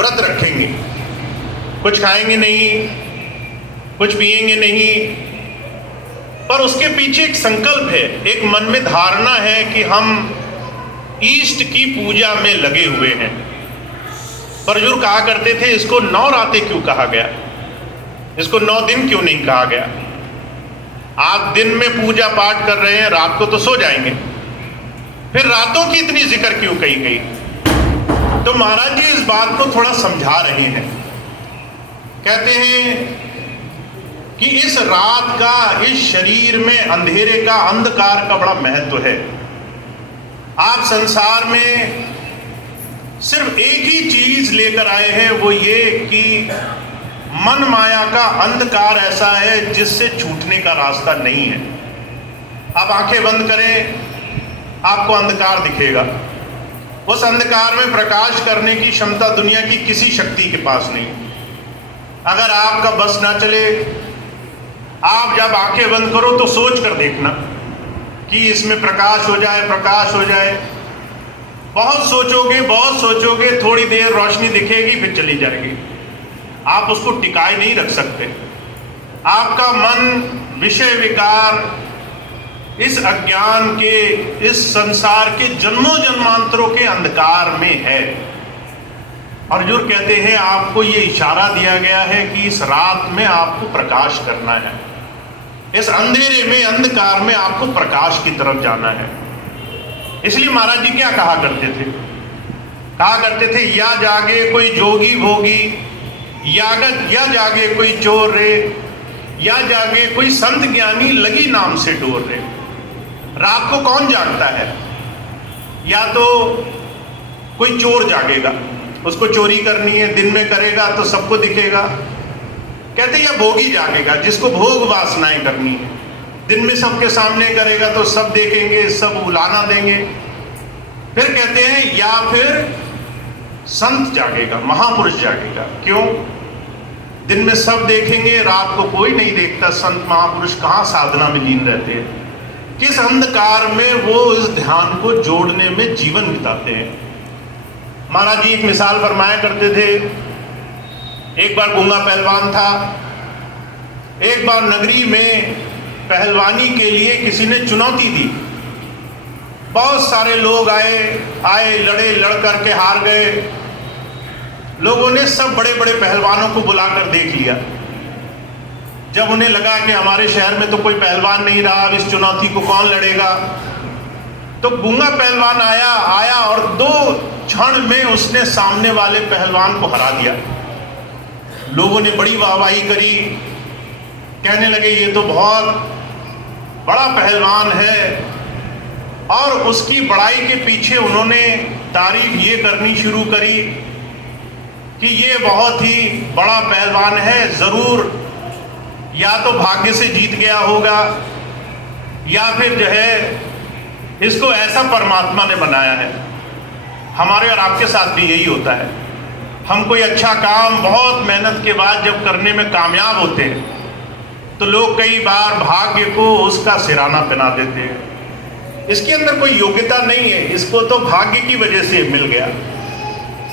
व्रत रखेंगे, कुछ खाएंगे नहीं, कुछ पिएंगे नहीं, पर उसके पीछे एक संकल्प है, एक मन में धारणा है कि हम ईष्ट की पूजा में लगे हुए हैं। पर जो कहा करते थे इसको 9 रातें क्यों कहा गया, इसको 9 दिन क्यों नहीं कहा गया? आप दिन में पूजा पाठ कर रहे हैं, रात को तो सो जाएंगे, फिर रातों की इतनी जिक्र क्यों कही गई? तो महाराज जी इस बात को थोड़ा समझा रहे हैं। कहते हैं कि इस रात का, इस शरीर में अंधेरे का, अंधकार का बड़ा महत्व है। आप संसार में सिर्फ एक ही चीज लेकर आए हैं, वो ये कि मन माया का अंधकार ऐसा है जिससे छूटने का रास्ता नहीं है। आप आंखें बंद करें, आपको अंधकार दिखेगा। उस अंधकार में प्रकाश करने की क्षमता दुनिया की किसी शक्ति के पास नहीं। अगर आपका बस ना चले, आप जब आंखें बंद करो तो सोच कर देखना कि इसमें प्रकाश हो जाए, प्रकाश हो जाए। बहुत सोचोगे, बहुत सोचोगे, थोड़ी देर रोशनी दिखेगी, फिर चली जाएगी। आप उसको टिकाए नहीं रख सकते। आपका मन विषय विकार, इस अज्ञान के, इस संसार के जन्मों जन्मांतरों के अंधकार में है। अर्जुन कहते हैं आपको ये इशारा दिया गया है कि इस रात में आपको प्रकाश करना है, इस अंधेरे में, अंधकार में आपको प्रकाश की तरफ जाना है। इसलिए महाराज जी क्या कहा करते थे? कहा करते थे, या जागे कोई जोगी भोगी, या जागे कोई चोर रे, या जागे कोई संत ज्ञानी लगी नाम से डोर रे। रात को कौन जागता है? या तो कोई चोर जागेगा, उसको चोरी करनी है, दिन में करेगा तो सबको दिखेगा। कहते या भोगी जागेगा, जिसको भोग वासनाएं करनी है, दिन में सबके सामने करेगा तो सब देखेंगे, सब उलाना देंगे। फिर कहते हैं या फिर संत जागेगा, महापुरुष जागेगा। क्यों? दिन में सब देखेंगे, रात को कोई नहीं देखता। संत महापुरुष कहाँ साधना में लीन रहते हैं? किस अंधकार में वो इस ध्यान को जोड़ने में जीवन बिताते हैं। महाराज जी एक मिसाल फरमाया करते थे। एक बार गूंगा पहलवान था। एक बार नगरी में पहलवानी के लिए किसी ने चुनौती दी। बहुत सारे लोग आए, लड़े, लड़ करके हार गए। लोगों ने सब बड़े बड़े पहलवानों को बुलाकर देख लिया। जब उन्हें लगा कि हमारे शहर में तो कोई पहलवान नहीं रहा, अब इस चुनौती को कौन लड़ेगा, तो गूंगा पहलवान आया और 2 क्षण में उसने सामने वाले पहलवान को हरा दिया। लोगों ने बड़ी वाहवाही करी, कहने लगे ये तो बहुत बड़ा पहलवान है। और उसकी बड़ाई के पीछे उन्होंने तारीफ ये करनी शुरू करी कि ये बहुत ही बड़ा पहलवान है, जरूर या तो भाग्य से जीत गया होगा, या फिर जो है इसको ऐसा परमात्मा ने बनाया है। हमारे और आपके साथ भी यही होता है। हम कोई अच्छा काम बहुत मेहनत के बाद जब करने में कामयाब होते हैं तो लोग कई बार भाग्य को उसका सिराना पहना देते हैं। इसके अंदर कोई योग्यता नहीं है, इसको तो भाग्य की वजह से मिल गया,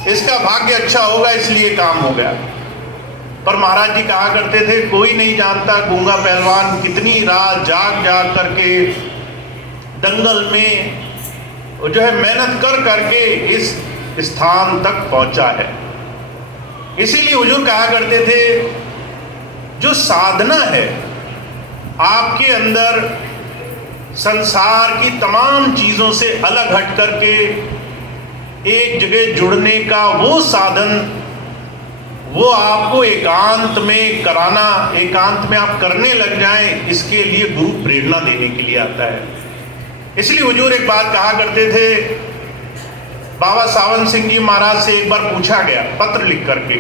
इसका भाग्य अच्छा होगा इसलिए काम हो गया। पर महाराज जी कहा करते थे कोई नहीं जानता गूंगा पहलवान कितनी रात जाग जाग करके दंगल में जो है मेहनत कर करके इस स्थान तक पहुंचा है। इसीलिए हुजूर कहा करते थे जो साधना है आपके अंदर संसार की तमाम चीजों से अलग हट करके एक जगह जुड़ने का वो साधन, वो आपको एकांत में कराना, एकांत में आप करने लग जाएं, इसके लिए गुरु प्रेरणा देने के लिए आता है। इसलिए हुजूर एक बात कहा करते थे, बाबा सावन सिंह जी महाराज से एक बार पूछा गया पत्र लिख करके